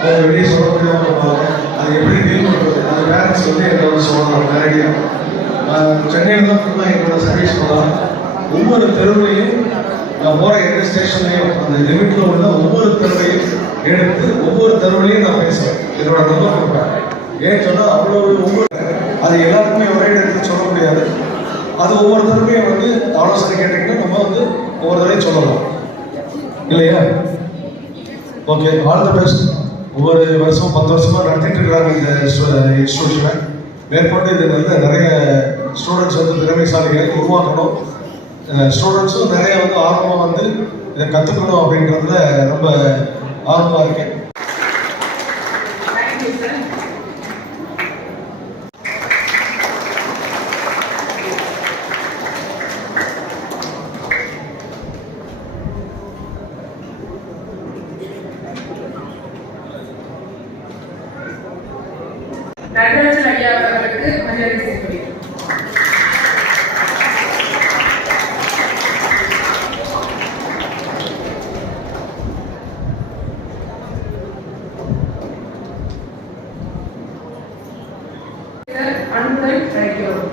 அதை வெளியே சொல்ல முடியாமல் இருப்பாங்க. அதை எப்படி டீல் பண்ணுறது, அந்த பேரண்ட்ஸ் வந்து என்னோட சொல்லலாம் நேரடியாக. சென்னையில் தான் ஃபுல்லாக என்னோட சர்வீஸ் பண்ணலாம். ஒவ்வொரு தெருவையும் நான் போகிற எந்த ஸ்டேஷன்லையும் அந்த லிமிட்டில் உள்ள ஒவ்வொரு தெருவையும் எடுத்து ஒவ்வொரு தெருவிலையும் நான் பேசுவேன். என்னோட நம்பர் கொடுப்பேன். ஏன்னு சொன்னால் அவ்வளோ ஒவ்வொரு அது எல்லாருக்குமே ஒரே இடத்துல சொல்ல முடியாது. அது ஒவ்வொருத்தருமே வந்து ஆலோசனை கேட்டீங்கன்னா நம்ம வந்து ஒவ்வொரு தடவையும் சொல்லலாம் இல்லையா? Okay, all the best. ஒவ்வொரு வருஷமும் 10 வருஷமாக நடத்திட்டு இருக்கிறாங்க இந்த இன்ஸ்டியூஷனை. மேற்கொண்டு இது வந்து நிறைய ஸ்டூடெண்ட்ஸ் வந்து திறமைசாலிகளை உருவாக்கணும். ஸ்டூடெண்ட்ஸும் நிறைய வந்து ஆர்வமாக வந்து இதை கற்றுக்கணும் அப்படின்றதுல ரொம்ப ஆர்வமாக இருக்கேன். நடராஜன் ஐயா அவர்களுக்கு மரியாதை செய்யப்படுகிறது. அன்புடன் அழைக்கிறோம்.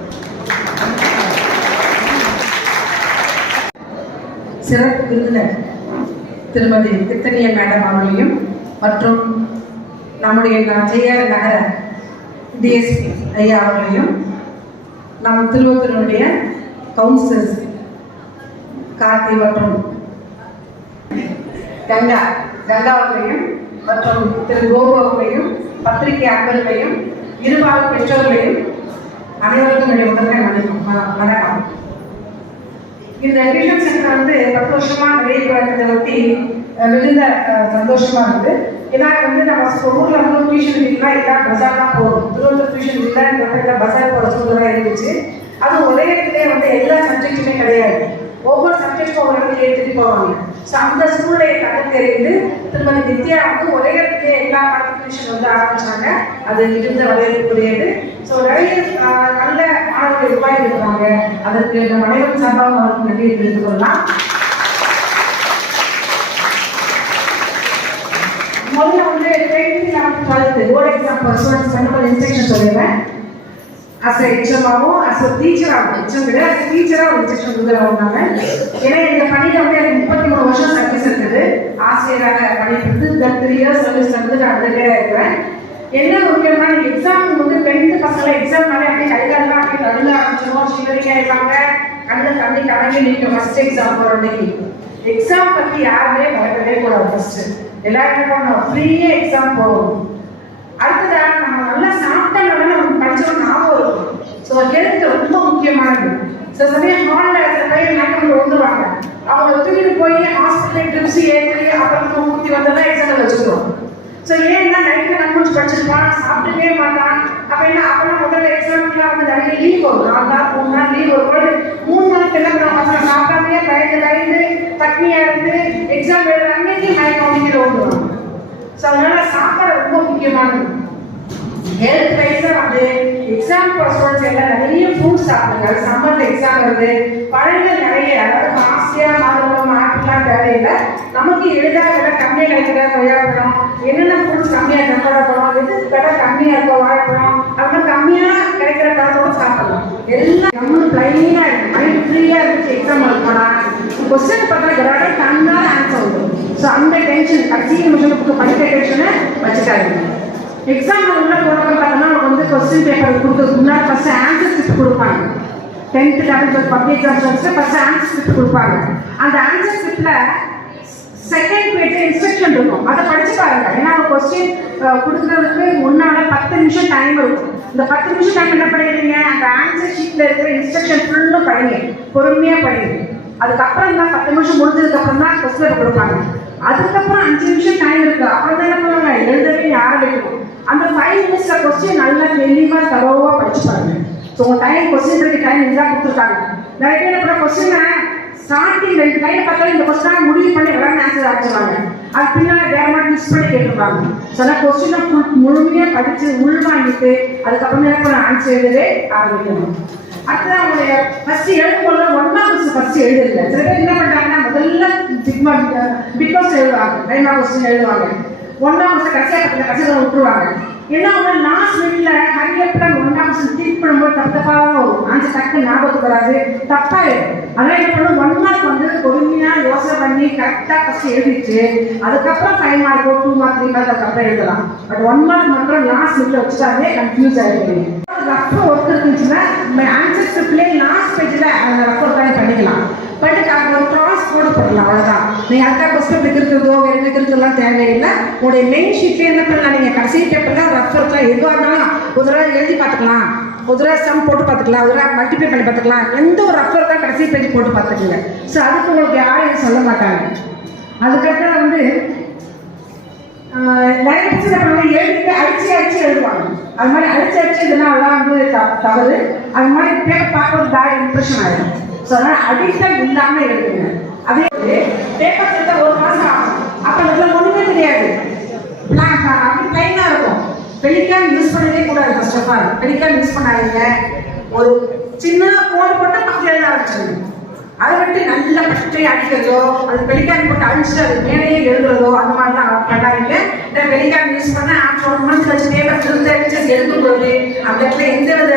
சிறப்பு விருந்தினர் திருமதி தித்தனிய மேடம் அவர்களையும் மற்றும் நம்முடைய ஜெயர் நகர டிஎஸ்பி ஐயா அவர்களையும் நம்ம திருவத்தூருடைய கவுன்சிலர்ஸ் கார்த்தி மற்றும் கங்கா அவர்களையும் மற்றும் திரு கோபு அவர்களையும் பத்திரிகை அன்பர்களையும் இருபால் பெற்றோர்களையும் அனைவருக்கும் என்னுடைய முதன்மை வணக்கம். இந்த எஜுகேஷன் சென்டர் வந்து 10 வருஷமா நிறைய ஒட்டி மிகுந்த சந்தோஷமா இருக்கு. ஏன்னா வந்து நம்ம ஊர்ல வந்து டியூஷன் வீட்டுனா எல்லாம் பஜார் தான் போகும். திருவள்ளூர் டியூஷன் வீட்டில் பஜார் போகிற சூழ்நிலை இருந்துச்சு. அது ஒரே இடத்துலேயே வந்து எல்லா சப்ஜெக்டுமே கிடையாது. ஒவ்வொரு சப்ஜெக்டும் ஒவ்வொரு இடத்துல எடுத்துட்டு போவாங்க. ஸோ அந்த சூழ்நிலையை கண்டு தெரிந்து திருமதி வித்யா வந்து ஒரே இடத்துலேயே எல்லா பாடத்தின் டியூஷன் வந்து ஆரம்பிச்சாங்க. அது மிகுந்த வரவேற்புடையது. ஸோ நிறைய நல்ல மாணவர்கள் உருவாகி இருக்காங்க. அதற்கு நம்ம அனைவரும் சார்பாக அவருக்கு நன்றி தெரிவித்துக் கொள்ளலாம். முதல்ல வந்து 10th 11th 12th board exam students வந்து இன்ஸ்ட்ரக்ஷன் சொல்லிடுறேன். அஸ் எக்ஸாமாகவும் அஸ் டீச்சராகவும் எக்ஸாம் கிடையாது, அஸ் டீச்சராக ஒரு இன்ஸ்ட்ரக்ஷன் கொடுக்குறவங்க. ஏன்னா இந்த பணியில் வந்து எனக்கு 33 வருஷம் சர்வீஸ் இருக்குது. ஆசிரியராக பணிபுரிந்து 3 இயர்ஸ் சர்வீஸ் வந்து நான் ரிட்டையர் இருக்கிறேன். என்ன முக்கியமான எக்ஸாம் வந்து 10th பசங்க எக்ஸாம்னாலே அப்படியே கைகாலெலாம் அப்படியே கல்ல ஆரம்பிச்சிருவோம். சிவரிக்காக இருப்பாங்க, கண்ணில் தண்ணி கலங்கி நிற்க ஃபர்ஸ்ட் எக்ஸாம் போகிற அன்னைக்கு. எக்ஸாம் பற்றி யாருமே பயப்படவே கூடாது. ஃபர்ஸ்ட் எல்லாருமே போகணும், ஃப்ரீயே எக்ஸாம் போகணும். அடுத்ததாக நம்ம நல்லா சாப்பிட்டனால நம்ம படிச்சோம் ஞாபகம் இருக்கும். ஸோ ஹெல்த் ரொம்ப முக்கியமானது. சில சமயம் ஹாலில் சில பேர் மேக்கப் வந்துடுவாங்க. அவங்க தூக்கிட்டு போய் ஹாஸ்பிட்டல் ட்ரிப்ஸ் ஏற்றி அப்புறம் ஊற்றி வந்தெல்லாம் எக்ஸாம்பிள் வச்சுக்கிறோம். ஸோ ஏன்னா நைட்டில் கண்மூச்சு படிச்சிருப்பான், சாப்பிட்டுக்கவே மாட்டான். அப்போ என்ன அப்போலாம் முதல்ல எக்ஸாம்லாம் வந்து நிறைய லீவ் வரும். 4 நாள் 3 நாள் லீவ் வரும்போது 3 நாளுக்கு என்ன பண்ணுவாங்க, சாப்பிடாமையே பயந்து தண்ணியாக இருந்து எக்ஸாம் எழுதுற அன்னைக்கு மயக்கம் அடிக்கிற ஓடுவாங்க. ஸோ அதனால சாப்பாடு ரொம்ப முக்கியமானது. ஹெல்த் வைஸாக வந்து எக்ஸாம் ஸ்டூடெண்ட்ஸ் எல்லாம் நிறைய ஃப்ரூட்ஸ் சாப்பிடுங்க. அது சம்மரில் எக்ஸாம் வருது, பழங்கள் நிறைய, அதாவது ஆசையாக மாதுளம் ஆப்பிள்லாம் தேவையில்லை. நமக்கு எளிதாக விலை கம்மியாக கிடைக்கிற கொய்யாப்பழம், என்னென்ன ஃப்ரூட்ஸ் கம்மியாக நம்பப்படும், எது விலை கம்மியாக இருக்கோ வாழைப்பழம், அப்படின்னா கம்மியாக கிடைக்கிற பழத்தோடு சாப்பிடலாம். எல்லாம் நம்ம பிளைனாக இருக்கு, மைண்ட் ஃப்ரீயாக இருந்துச்சு. எக்ஸாம் போனால் கொஸ்டின் பார்த்தா கிராடே தன்னால ஆன்சர் வரும். ஸோ அந்த டென்ஷன் கடைசி நிமிஷத்துக்கு படிக்கிற டென்ஷனை வச்சுக்காது. எக்ஸாம் உள்ள போகிறவங்க பார்த்தோம்னா வந்து கொஸ்டின் பேப்பர் கொடுக்கறதுக்கு முன்னாடி ஃபர்ஸ்ட் ஆன்சர் ஸ்கிரிப்ட் கொடுப்பாங்க. 10th 11th public exams first answer script கொடுப்பாங்க. அந்த ஆன்சர் ஸ்கிரிப்ட்ல செகண்ட் பேஜ் இன்ஸ்ட்ரக்ஷன் இருக்கும், அதை படிச்சு பாருங்க. ஏன்னா கொஸ்டின் கொடுக்கறதுக்கு முன்னால 10 நிமிஷம் டைம் இருக்கும். இந்த 10 நிமிஷம் டைம் என்ன பண்ணிடுறீங்க, அந்த ஆன்சர் ஷீட்ல இருக்கிற இன்ஸ்ட்ரக்ஷன் ஃபுல்லும் படிங்க, பொறுமையா படிங்க. அதுக்கப்புறம் தான் 10 நிமிஷம் முடிஞ்சதுக்கு அப்புறம் தான் கொஸ்டின் கொடுப்பாங்க. அதுக்கப்புறம் 5 நிமிஷம் டைம் இருக்கு, அப்புறம் தான் என்ன பண்ணுவாங்க, எழுதவே ஆரம்பிக்கணும். அந்த 5 மினிட்ஸ்ல கொஸ்டின் நல்லா தெளிவா தரோவா படிச்சு பாருங்க. ஸோ உங்க டைம் கொஸ்டின் படிக்க டைம் இதுதான் கொடுத்துருக்காங்க. நிறைய பேர் அப்புறம் கொஸ்டினை ஸ்டார்டிங் 2 லைன் பார்த்தாலும் இந்த கொஸ்டினை முடிவு பண்ணி எல்லாரும் ஆன்சர் ஆச்சுவாங்க. அது பின்னாடி வேற மாதிரி மிஸ் பண்ணி கேட்டுருப்பாங்க. சில கொஸ்டினை முழுமையா படிச்சு உள்வாங்கிட்டு அதுக்கப்புறம் என்ன ஆன்சர் எழுதவே ஆரம்பிக்கணும். அடுத்தது அவங்களுடைய ஃபர்ஸ்ட் எழுதும்போது 1 கொஸ்டின் ஃபர்ஸ்ட் எழுதுல. சில பேர் என்ன பண்றாங்கன்னா முதல்ல பிக் கொஸ்டின் எழுதுவாங்க, டைமா கொஸ்டின் எழுதுவாங்க. ஒன்றாம் வருஷம் கடைசியாக விட்டுருவாங்க. ஏன்னா அவங்க லாஸ்ட் மினிட்ல ஹரியப்பெல்லாம் ஒன்றாம் வருஷம் டீட் பண்ணும்போது தப்பாக வரும். ஆன்சர் டக்கு ஞாபகத்துக்கு வராது, தப்பாயிடும். அதெல்லாம் என்ன பண்ணும், 1 மார்க் வந்து பொறுமையாக யோசனை பண்ணி கரெக்டாக ஃபஸ்ட்டு எழுதிட்டு அதுக்கப்புறம் 5 மார்க்கோ 2 மார்க் 3 மார்க் அதுக்கப்புறம் எழுதலாம். பட் 1 மார்க் மட்டும் லாஸ்ட் மினிட்ல வச்சுட்டாலே கன்ஃபியூஸ் ஆகிடுவீங்க. ரஃப் ஒர்க் இருந்துச்சுன்னா ஆன்சர் ஸ்கிரிப்ட்லேயே லாஸ்ட் பேஜில் அந்த ரஃப் ஒர்க் பண்ணிக்கலாம். பட் அது ஒரு கிராஸ் கோடு போடலாம், அவ்வளோதான். நீங்கள் அதுக்காக கொஸ்டின் பேப்பர் இருக்கிறதோ வேறு இருக்கிறதுலாம் தேவையில்லை. உங்களுடைய மெயின் ஷீட்லேயே என்ன பண்ணலாம், நீங்கள் கடைசி பேப்பரில் ரஃப் ஒர்க்லாம் எதுவாக இருந்தாலும் ஒரு தடவை எழுதி பார்த்துக்கலாம், ஒரு தடவை சம் போட்டு பார்த்துக்கலாம், ஒரு தடவை மல்டிப்ளை பண்ணி பார்த்துக்கலாம். எந்த ஒரு ரஃப் ஒர்க்காக கடைசி பேஜ் போட்டு பார்த்துக்கல. ஸோ அதுக்கு உங்களுக்கு யாரும் சொல்ல மாட்டாங்க. அதுக்கப்புறம் வந்து நிறைய பிரச்சனை எழுதிட்டு அடிச்சு எழுதுவாங்க. அது மாதிரி அடிச்சு இதெல்லாம் அதெல்லாம் வந்து தவறு. அது மாதிரி பேப்பர் பார்க்க பேட் இம்ப்ரெஷன் ஆகிடும். ஸோ அதனால் அடிக்ஷன் இல்லாமல் எழுதுங்க. அதே பேப்பர் எடுத்தால் 1 மாதம் ஆகும். அப்போ அதில் ஒன்றுமே தெரியாது, அப்படி ப்ளைனாக இருக்கும். பெலிக்கான் யூஸ் பண்ணவே கூடாது. First of all Pelican use பண்ணாதீங்க. ஒரு சின்ன கோடு போட்டு பக்கத்தில் எழுத ஆரம்பிச்சிருங்க. அதை விட்டு நல்லா பட்டு அடிக்கிறதோ, அது பெலிக்கான் போட்டு அழிச்சிட்டு அது மேலேயே எழுதுறதோ அந்த மாதிரிலாம் பண்ணாதீங்க. இந்த பெலிக்கான் யூஸ் பண்ண ஆஃப்டர் 1 மந்த் வச்சு பேப்பர் திருத்த அடிச்சு எழுதும்போது அந்த இடத்துல எந்த வித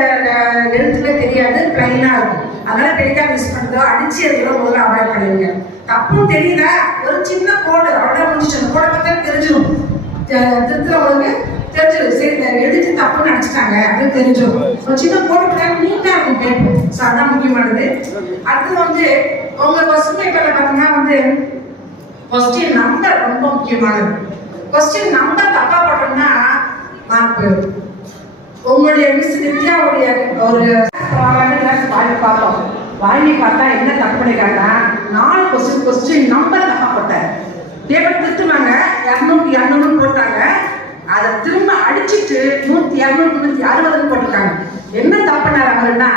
எழுத்துமே தெரியாது, ப்ளைனாக இருக்கும். அதனால பெலிக்கான் யூஸ் பண்ணுறதோ அடிச்சு எழுதுறதோ முதல்ல அவாய்ட் பண்ணுவீங்க. தப்பும் தெரியல, ஒரு சின்ன கோடு அவ்வளோ முடிச்சு அந்த கோடை பார்த்தா தெரிஞ்சிடும். திருத்துறவங்களுக்கு தெரிஞ்சிடும், சரி எழுதிட்டு தப்புன்னு நினச்சிட்டாங்க அப்படின்னு தெரிஞ்சிடும். ஒரு சின்ன கோடு நீட்டாக இருக்கும் பேப்பர். ஸோ அதான் முக்கியமானது. அடுத்தது வந்து உங்கள் கொஸ்டின் பேப்பரில் பார்த்தீங்கன்னா வந்து கொஸ்டின் நம்பர் ரொம்ப முக்கியமானது. கொஸ்டின் நம்பர் தப்பாக போட்டோம்னா மார்க் போயிடும். உங்களுடைய மிஸ் நித்யாவுடைய ஒரு பார்த்தோம், வாங்கி பார்த்தா என்ன தப்பு பண்ணிக்காட்டா 4 கொஸ்டின் நம்பர் தப்பா போட்டார். பேப்பர் திருத்துவாங்க, 200 போட்டாங்க. அதை திரும்ப அடிச்சுட்டு 100 200 360 போட்டிருக்காங்க. என்ன தப்பு பண்ணாருன்னா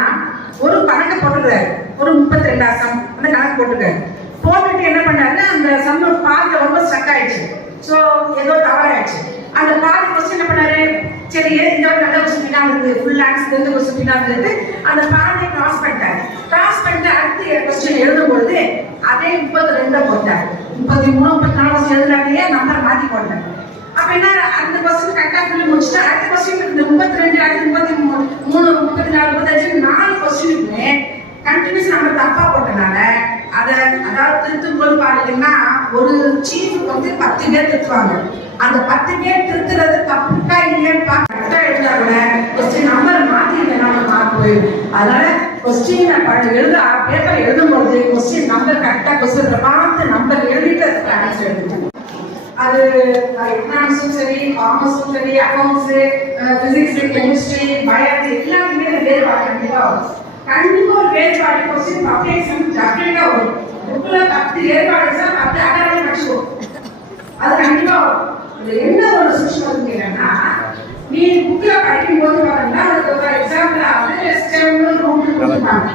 ஒரு கணக்கு போட்டுருக்காரு, ஒரு 32 சம் அந்த கணக்கு போட்டுருக்காரு. போட்டுட்டு என்ன பண்ணாரு, அந்த சம் பாதியில் ரொம்ப ஸ்ட்ரக் ஆயிடுச்சு. ஸோ ஏதோ தவறாயிடுச்சு. அந்த பாதி கொஸ்டின் என்ன பண்ணாரு, சரி இந்த நல்ல கொஸ்டின் இருந்தது, ஃபுல் ஆன்சர் எந்த கொஸ்டின் இருந்தது, அந்த பாதியை கிராஸ் பண்ணிட்டாரு. கிராஸ் பண்ணிட்டு அடுத்த கொஸ்டின் எழுதும்போது அதே 32 போட்டார். 33 34 எழுதுறாங்க, நம்பர் மாற்றி போட்டார். அப்ப என்ன, அந்த கொஸ்டின் கரெக்டாக சொல்லி முடிச்சுட்டு அடுத்த கொஸ்டின் இந்த 32 அடுத்து 33 34 35 4 கொஸ்டினுக்குமே கண்டினியூஸ் நம்ம தப்பா போட்டனால அதை அதாவது திருத்தும் போது பாத்தீங்கன்னா ஒரு சீஃப் வந்து 10 பேர் திருத்துவாங்க. அந்த 10 பேர் திருத்துறது தப்புக்கா இல்லையான்னு கரெக்டா எழுதா கூட கொஸ்டின் நம்பர் மாத்தி நம்ம மார்க் போயிடும். அதனால கொஸ்டின் எழுத பேப்பர் எழுதும்போது கொஸ்டின் நம்பர் கரெக்டா கொஸ்டின் பார்த்து நம்பர் எழுதிட்டு அதுக்கு ஆன்சர் எழுதுங்க. அது எக்கனாமிக்ஸும் சரி, காமர்ஸும் சரி, அக்கௌண்ட்ஸு, பிசிக்ஸ், கெமிஸ்ட்ரி, பயாலஜி எல்லாத்துக்குமே இந்த வேறுபாடு கண்டிப்பாக வரும். கண்டிப்பாக ஒரு வேறுபாடு கொஸ்டின் பப்ளிக் எக்ஸாம் டெஃபினட்டாக வரும். புக்கில் 10 வேறுபாடு 10 அட்டவணை படிச்சுக்கோ, அது கண்டிப்பாக வரும். இது என்ன ஒரு சூழ்நிலை கேட்டா, நீ புக்கில் படிக்கும்போது பார்த்தீங்கன்னா அதுக்கு ஒரு எக்ஸாம்பிள் அது ஸ்டெம் ரூம் கொடுத்துருப்பாங்க.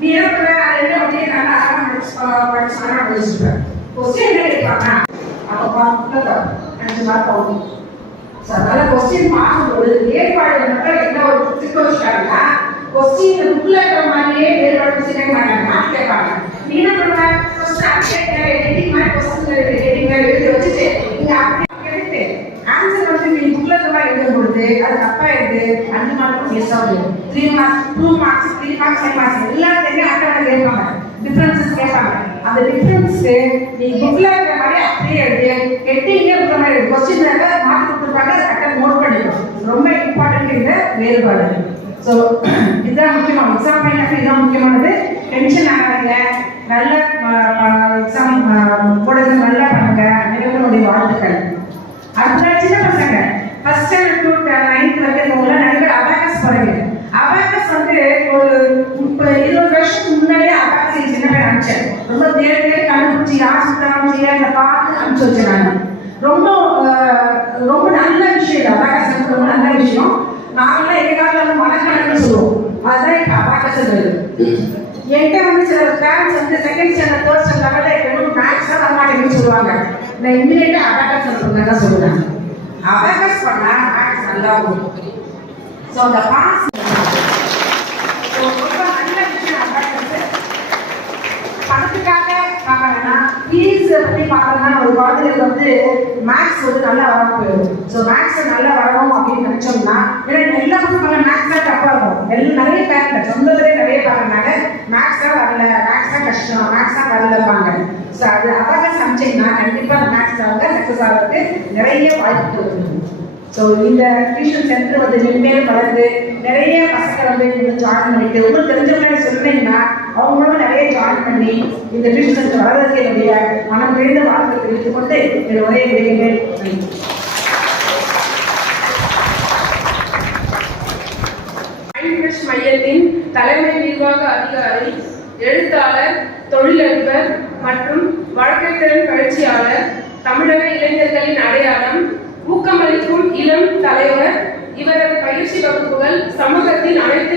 நீ என்ன பண்ணுற, அது என்ன அப்படியே நல்லா படிச்சுக்கலாம் படிச்சுப்பேன். கொஸ்டின் என்ன கேட்பாங்க, அப்போ 5 மார்க் ஆகும். ஸோ அதனால கொஸ்டின் பார்க்கும்போது வேறுபாடு மட்டும் என்ன ஒரு சிக்கோஷாங்கன்னா கொஸ்டின் புக்கில் இருக்கிற மாதிரியே வேறுபாடு கொஸ்டின் மார்க் கேட்பாங்க. நீ என்ன பண்ணுவ, ஃபர்ஸ்ட் எடிட்டிங் மாதிரி கொஸ்டின் எழுதி வச்சுட்டு நீங்க அப்படி எடுத்து ஆன்சர் வந்து நீ புக்கில் இருக்கிற மாதிரி எழுதும்பொழுது அது தப்பாயிடுது. 5 மார்க் வேஸ்ட் ஆகுது. 3 மார்க்ஸ் 2 மார்க்ஸ் 3 மார்க்ஸ் 5 மார்க்ஸ் எல்லாத்தையுமே அட்டவணை கேட்பாங்க, டிஃபரன்சஸ் கேட்பாங்க. அந்த டிஃபரன்ஸ்க்கு நீ புக்ல இருக்கிற மாதிரி அப்படியே எழுதி எட்டிங்க இருக்கிற மாதிரி கொஸ்டின் மாற்றி கொடுத்துருப்பாங்க, கரெக்டாக நோட் பண்ணிக்கணும். ரொம்ப இம்பார்ட்டன்ட் இந்த வேறுபாடு. ஸோ இதுதான் முக்கியமான எக்ஸாம் பாயிண்ட், இதுதான் முக்கியமானது. டென்ஷன் ஆகாதீங்க, நல்ல எக்ஸாம் போடுறது நல்லா பண்ணுங்க. நிறுவனுடைய வாழ்த்துக்கள். அடுத்த சின்ன பசங்க ஃபர்ஸ்ட் ஸ்டாண்டர்ட் டு 9th வரைக்கும் நிறைய பேர் அபாகஸ் போறீங்க. அபாகஸ் வந்து ஒரு 20 வருஷத்துக்கு முன்னாடியே அபாகஸ் சின்ன பேர் அனுப்பிச்சேன். ரொம்ப தேடி கண்டுபிடிச்சி யார் சுத்தாமிச்சு அந்த பார்த்து அனுப்பிச்சு வச்சுருக்காங்க. ரொம்ப ரொம்ப நல்ல விஷயம் அபாகஸ், ரொம்ப நல்ல விஷயம். நாங்களாம் எங்கள் காலத்தில் வந்து மனக்கணக்குன்னு சொல்லுவோம், அதுதான் இப்போ அபாகஸ். என்கிட்ட வந்து சில பேரண்ட்ஸ் வந்து 2nd ஸ்டாண்டர்ட் 3rd ஸ்டாண்டர்ட் லெவலில் மேக்ஸ் தான் வரமாட்டேங்குன்னு சொல்லுவாங்க. நான் இம்மிடியேட்டாக அபாகஸ் சொல்லுங்க தான் சொல்லுவேன். அபாகஸ் பண்ணால் மேக்ஸ் நல்லா இருக்கும். ஸோ அந்த பாஸ் ரொம்ப நல்ல விஷயம். அபாகஸ் பணத்துக்காக பார்க்க வேணாம், ஃபீஸ் பற்றி பார்த்தோம்னா ஒரு குழந்தைகளுக்கு வந்து மேக்ஸ் வந்து நல்லா வராமல் போயிடும். ஸோ மேக்ஸ் நல்லா வரணும் அப்படின்னு நினச்சோம்னா, ஏன்னா எல்லா பசங்களும் மேக்ஸ் தான் டஃப்பாக இருக்கும். நிறைய பேரண்ட் சொந்தத்திலே நிறைய பார்க்கறதுனால மேக்ஸ் தான் வரல, மேக்ஸ் தான் கஷ்டம், மேக்ஸ் தான் வரலப்பாங்க. ஸோ அது அவாக சமைச்சிங்கன்னா கண்டிப்பாக மேக்ஸ் வந்து சக்ஸஸ் ஆகிறதுக்கு நிறைய வாய்ப்பு இருக்குது. ஸோ இந்த டியூஷன் சென்டர் வந்து மென்மேலும் வளர்ந்து நிறைய பசங்க வந்து நீங்கள் ஜாயின் பண்ணிட்டு உங்களுக்கு தெரிஞ்சவங்க சொல்றீங்கன்னா அவங்களும் நிறைய ஜாயின் பண்ணி இந்த டியூஷன் சென்டர் வளர்றதுக்கு என்னுடைய மனம் நிறைந்த வாழ்க்கை தெரிவித்துக் கொண்டு என்னுடைய ஒரே விடைகிறேன். மைண்ட்ஃப்ரெஷ் மையத்தின் தலைமை நிர்வாக அதிகாரி, எழுத்தாளர், தொழிலதிபர் மற்றும் வழக்கறிஞர் பயிற்சியாளர், தமிழக இளைஞர்களின் அடையாளம், ஊக்கமளிக்கும் இளம் தலைவர். இவரது பயிற்சி வகுப்புகள் சமூகத்தின் அனைத்து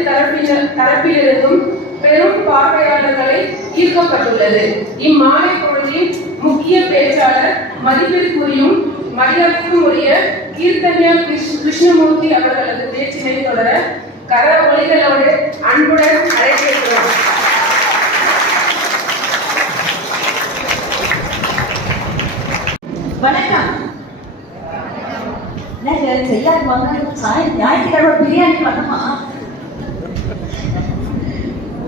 தரப்பிலிருந்தும் பெரும் பார்வையாளர்களை ஈர்க்கப்பட்டுள்ளது. இம்மாலை பொழுதின் முக்கிய பேச்சாளர் மதிப்பிற்குரியும் மரியாதைக்கும் உரிய கீர்த்தன்யா கிருஷ்ணமூர்த்தி அவர்களது பேச்சினை தொடர கர ஒலிகளோடு அன்புடன் அழைக்கிறோம். வணக்கம். செய்யாது வாங்க, ஞாயிற்றுக்கிழமை பிரியாணி பண்ணுமா?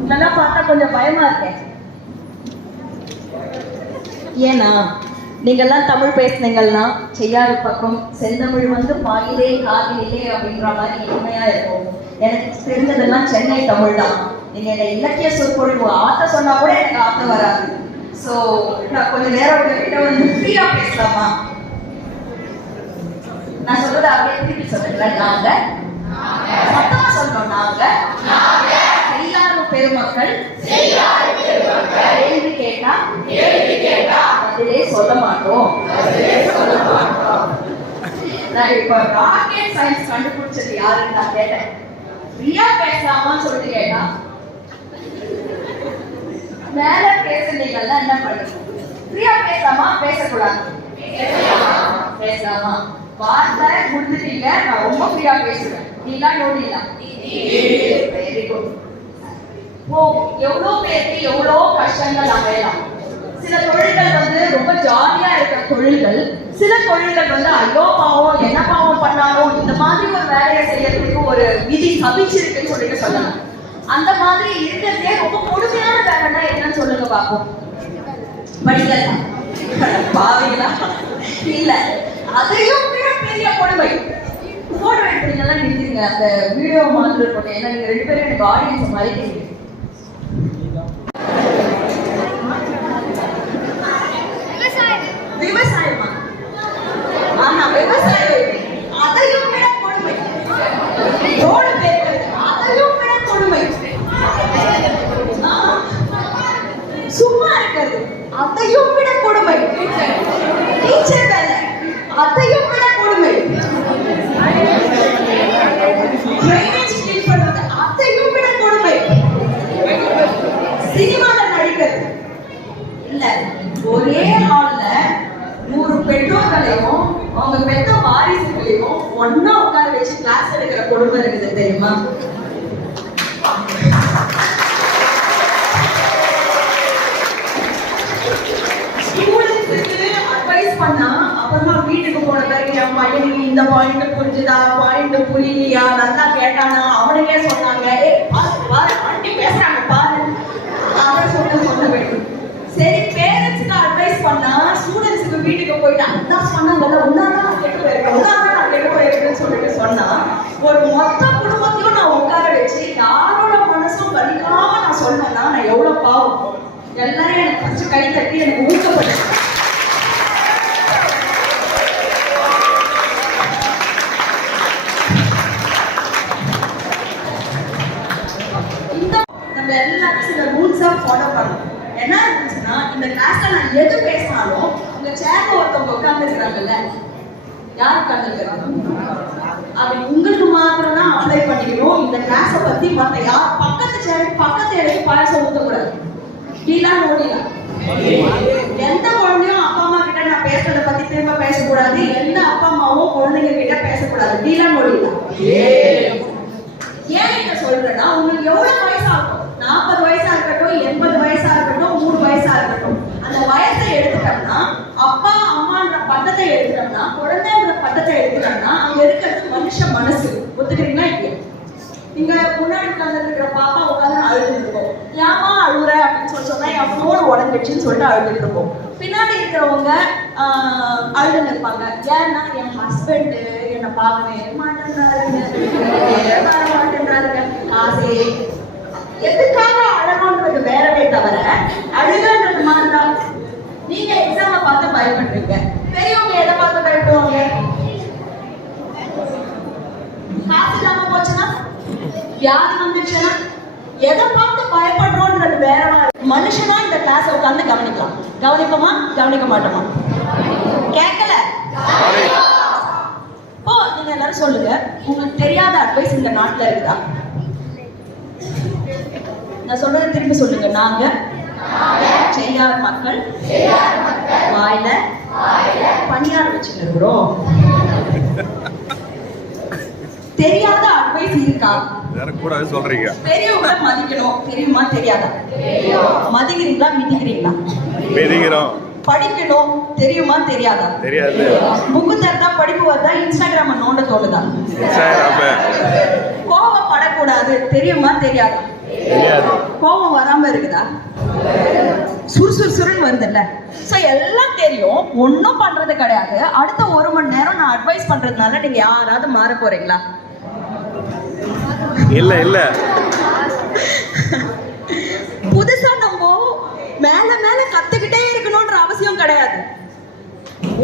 நல்லா பார்த்தா கொஞ்சம் பயமா இருக்கேன். ஏன்னா நீங்கெல்லாம் தமிழ் பேசுனீங்கன்னா செய்யாத பக்கம் செந்தமிழ் வந்து பாயிலே காதிலே அப்படின்ற மாதிரி இனிமையா இருக்கும். எனக்கு தெரிஞ்சதெல்லாம் சென்னை தமிழ் தான். நீங்க என்ன இலக்கிய சொற்பொழிவு ஆத்த சொன்னா கூட எனக்கு ஆத்த வராது. ஸோ நான் கொஞ்சம் நேரம் உங்ககிட்ட வந்து ஃப்ரீயா பேசலாமா? நான் சொல்றது அப்படியே திருப்பி சொல்லுங்களேன். நாங்க சத்தமா சொல்லணும். நாங்க செய்யாத பெருமக்கள் கேள்வி கேட்டா பதிலே சொல்ல மாட்டோம். நான் இப்ப ராக்கெட் சயின்ஸ் கண்டுபிடிச்சது யாருன்னு நான் கேட்டேன். ஃப்ரீயா பேசலாமான்னு சொல்லிட்டு கேட்டா மேல பேசுனீங்கன்னா என்ன பண்ணுங்க? ஃப்ரீயா பேசாமா பேசக்கூடாது? பேசலாமா? வார்த்தை கொடுத்துட்டீங்க, நான் ரொம்ப ஃப்ரீயா பேசுவேன். நீங்களா நோடிலாம் வெரி குட். ஓ, எவ்வளோ பேருக்கு எவ்வளோ கஷ்டங்கள் அமையலாம். சில தொழில்கள் வந்து ரொம்ப ஜாலியா இருக்கிற தொழில்கள், சில தொழில்கள் வந்து ஐயோ பாவம் என்ன பாவம் பண்ணாலும் இந்த மாதிரி ஒரு வேலையை செய்யறதுக்கு ஒரு விதி சபிச்சிருக்குன்னு சொல்லிட்டு சொல்லலாம். அந்த மாதிரி இருக்கிறதே ரொம்ப கொடுமையான வேலைன்னா என்னன்னு சொல்லுங்க பார்ப்போம். படிக்கலாம் பாவீங்களா? இல்ல, அதையும் விட பெரிய கொடுமை. போட்டோ எடுப்பீங்கலாம் நிறுத்திங்க, அந்த வீடியோ மாதிரி இருக்கட்டும். ஏன்னா நீங்க ரெண்டு பேரும் எனக்கு ஆடியன்ஸ் மாதிரி தெரியும். விவசாயமா? ஆனா விவசாயம் அதையும் விட கொடுமை. ரோடு பேருக்கு அதையும் விட கொடுமை. சும்மா இருக்கிறது அதையும் விட கொடுமை. டீச்சர் வேலை அதையும் விட கொடுமை. டிரைனேஜ் கிளீன் பண்றது அதையும் விட கொடுமை. சினிமால நடிக்கிறது இல்ல, ஒரே ஹால்ல 100 பெற்றோர்களையும் அவங்க பெற்ற வாரிசுகளையும் ஒன்னா உட்கார வச்சு கிளாஸ் எடுக்கிற கொடுமை இருக்குது தெரியுமா? ஸ்டூடெண்ட்ஸுக்கு அட்வைஸ் பண்ணா அப்புறமா வீட்டுக்கு போன பிறகு என் பையனுக்கு இந்த பாயிண்ட் புரிஞ்சுதா, பாயிண்ட் புரியலையா, நல்லா கேட்டானா, அவனுக்கே சொன்னாங்க பாரு ஆண்டி பேசுறாங்க பாரு அதான் சொல்ல வேண்டும். சரி, பேரண்ட்ஸுக்கு அட்வைஸ் பண்ணா ஸ்டூடெண்ட்ஸுக்கு வீட்டுக்கு போயிட்டு அதான் சொன்னாங்கல்ல, உன்னாதான் நான் கேட்டு போயிருக்கேன், உன்னாதான் நான் கேட்டு போயிருக்கேன்னு சொல்லிட்டு சொன்னா ஒரு மொத்த குடும்பத்தையும் நான் உட்கார வச்சு யாரோட மனசும் வலிக்காம நான் சொன்னேன்னா நான் எவ்வளவு பாவம். எல்லாரும் எனக்கு ஃபர்ஸ்ட் கை தட்டி எனக்கு ஊக்கப்பட்டு இந்த நம்ம எல்லாரும் சில ரூல்ஸா ஃபாலோ பண்ணணும். என்ன இருந்துச்சுன்னா, இந்த கிளாஸ்ல நான் எது பேசினாலும் உங்க சேர்ல ஒருத்தவங்க உட்கார்ந்துருக்காங்கல்ல, யார் உட்கார்ந்துருக்காங்க அப்படி உங்களுக்கு மாத்திரம் தான் அப்ளை பண்ணிக்கணும். இந்த கிளாஸை பத்தி மத்த யார் பக்கத்து சேருக்கு பக்கத்து இடையே பாயசம் ஊற்றக்கூடாது. டீலாம் ஓடிலாம். எந்த குழந்தையும் அப்பா அம்மா கிட்ட நான் பேசுறத பத்தி திரும்ப பேசக்கூடாது. எந்த அப்பா அம்மாவும் குழந்தைங்க கிட்ட பேசக்கூடாது. டீலாம் ஓடிலாம். ஏன் இதை சொல்றேன்னா, உங்களுக்கு எவ்வளவு வயசா இருக்கும், 40 வயசா இருக்கட்டும், 80 வயசா இருக்கட்டும், 100 வயசா இருக்கட்டும், அந்த வயசை எடுத்து எழுதுறோம்னா, குழந்தைன்ற பட்டத்தை எழுதுறோம்னா அங்க இருக்கிறது மனுஷ மனசு. ஒத்துக்கிறீங்களா இல்லையா? இங்க முன்னாடி உட்கார்ந்து இருக்கிற பாப்பா உட்காந்து அழுதுட்டு இருக்கோம். ஏமா அழுகுற அப்படின்னு சொன்னா என் போன் உடஞ்சிடுச்சுன்னு சொல்லிட்டு அழுதுட்டு இருக்கோம். பின்னாடி இருக்கிறவங்க அழுதுன்னு இருப்பாங்க. ஏன்னா என் ஹஸ்பண்ட் என்ன பார்க்கவே மாட்டேன்றாருங்க, வர மாட்டேன்றாருங்க, காசே. எதுக்காக அழகுன்றது வேறவே தவிர அழுகன்றது மாதிரிதான். நீங்க எக்ஸாம பார்த்து பயப்படுறீங்க, பெரியவங்க எதை பார்த்து பயப்படுவாங்க? காசு இல்லாம போச்சுன்னா, வியாதி வந்துச்சுன்னா, எதை பார்த்து பயப்படுறோன்றது வேற மாதிரி. மனுஷனா இந்த கிளாஸ் உட்காந்து கவனிக்கலாம். கவனிப்போமா கவனிக்க மாட்டோமா? கேட்கல? ஓ, நீங்க எல்லாரும் சொல்லுங்க, உங்களுக்கு தெரியாத அட்வைஸ் இந்த நாட்டுல இருக்கா? நான் சொல்றதை திரும்பி சொல்லுங்க. நாங்க செய்யார் மக்கள் வாயில பணியார் வச்சுட்டு இருக்கிறோம். தெரியாத அட்வைஸ் இருக்கா? சொல்றீங்க. பெரியவங்களை மதிக்கணும், தெரியுமா தெரியாதா? மதிக்கிறீங்களா மிதிக்கிறீங்களா? மிதிக்கிறோம். படிக்கணும், தெரியுமா தெரியாதா? தெரியாது. புக்கு தரதா படிப்பு வருதா, இன்ஸ்டாகிராம நோண்ட தோணுதா? கோவப்படக்கூடாது, தெரியுமா தெரியாதா? தெரியாது. கோவம் வராம இருக்குதா? சுறுசுறுன்னு வருதுல்ல. சோ எல்லாம் தெரியும், ஒன்னும் பண்றது கிடையாது. அடுத்த 1 மணி நேரம் நான் அட்வைஸ் பண்றதுனால நீங்க யாராவது மாற போறீங்களா? இல்ல இல்ல. புதுசா நம்ம மேல மேல கத்துக்கிட்டே இருக்கணும்ன்ற அவசியம் கிடையாது.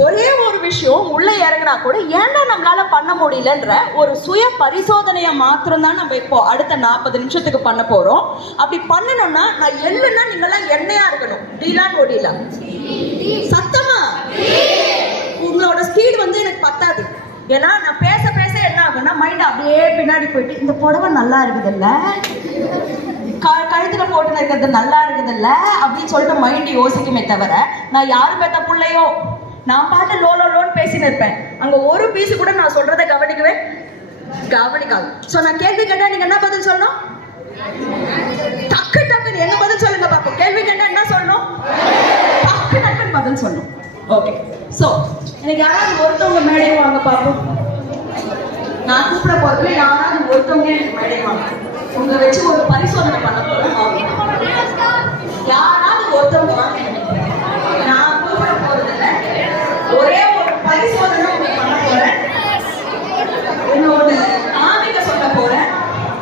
ஒரே ஒரு விஷயம் உள்ள இறங்கினா கூட ஏன்டா நம்மளால பண்ண முடியலன்ற ஒரு சுய பரிசோதனையை மாத்திரம் தான் நம்ம இப்போ அடுத்த 40 நிமிஷத்துக்கு பண்ண போறோம். அப்படி பண்ணணும்னா நான் எள்ளுன்னா நீங்கெல்லாம் எண்ணெயா இருக்கணும். டீலான் ஓடிலாம் சத்தமா. உங்களோட ஸ்பீடு வந்து எனக்கு பத்தாது. ஏன்னா நான் பேச பேச என்ன ஆகும்னா மைண்ட் அப்படியே பின்னாடி போயிட்டு இந்த புடவை நல்லா இருக்குதுல்ல, கழுத்துல போட்டு இருக்கிறது நல்லா இருக்குதுல்ல அப்படின்னு சொல்லிட்டு மைண்ட் யோசிக்குமே தவிர நான் யாரு பெத்த பிள்ளையோ நான் பாட்டு லோன்னு பேசின்னு இருப்பேன். அங்க ஒரு பீஸ் கூட நான் சொல்றதை கவனிக்காது. சோ நான் கேள்வி கேட்டா நீங்க என்ன பதில் சொல்லணும்? டக்குன்னு என்ன பதில் சொல்லுங்க பாப்போம். கேள்வி கேட்டா என்ன சொல்லணும்? டக்குன்னு பதில் சொல்லணும். ஓகே. சோ எனக்கு யாராவது ஒருத்தவங்க மேடையை வாங்க பாப்போம். நான் கூப்பிட போறதுல யாராவது ஒருத்தவங்க எனக்கு மேடையை வாங்க. உங்க வச்சு ஒரு பரிசோதனை பண்ண போறோம்.